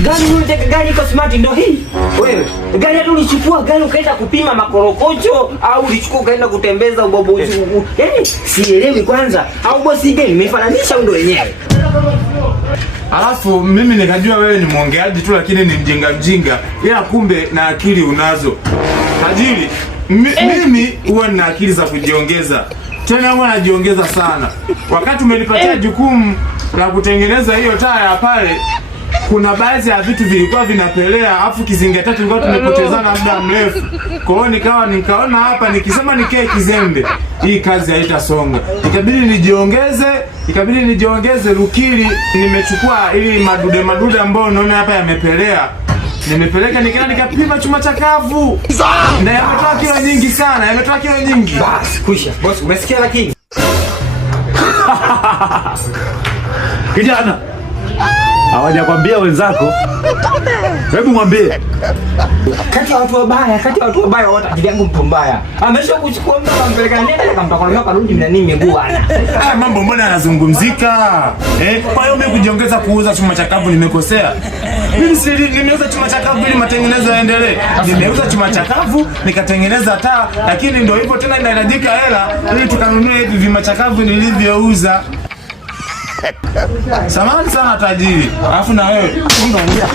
Gari unataka gari iko smart ndio hii? Wewe, gari hata ulichukua gari ukaenda kupima makorokocho au ulichukua ukaenda kutembeza ubobozi. Yaani sielewi kwanza. Au bosi gani nimefananisha ndio wenyewe. Alafu mimi nikajua wewe ni mwongeaji tu lakini ni mjinga. Ila kumbe na akili unazo. Tajiri, mimi huwa nina akili za kujiongeza. Tena huwa najiongeza sana. Wakati umenipatia jukumu la kutengeneza hiyo taa ya pale, kuna baadhi ya vitu vilikuwa vinapelea, afu kizingatia tulikuwa tumepotezana muda mrefu. Kwa hiyo nikaona hapa nikisema nikae kizembe, hii kazi haitasonga. Ikabidi nijiongeze Lukili. Nimechukua ili madude ambayo unaona hapa yamepelea. Nimepeleka nikaenda nikapima chuma chakavu. Na yametoa kilo nyingi sana, Bas, kusha. Boss, umesikia lakini? Kijana, hawajakwambia wenzako? Hebu mwambie. Kati ya watu wabaya wote akili yangu mtu mbaya. Amesha kuchukua mtu akampeleka nenda akamtakolea karudi na nini miguu bwana. Mambo mbona yanazungumzika? Kwa hiyo mimi kujiongeza kuuza chuma chakavu nimekosea? Mimi si nimeuza chuma chakavu ili matengenezo yaendelee. Nimeuza chuma chakavu nikatengeneza taa, lakini ndio hivyo tena inahitajika hela ili tukanunue hivi vima chakavu nilivyouza. Samahani sana tajiri. Alafu na wewe unaongea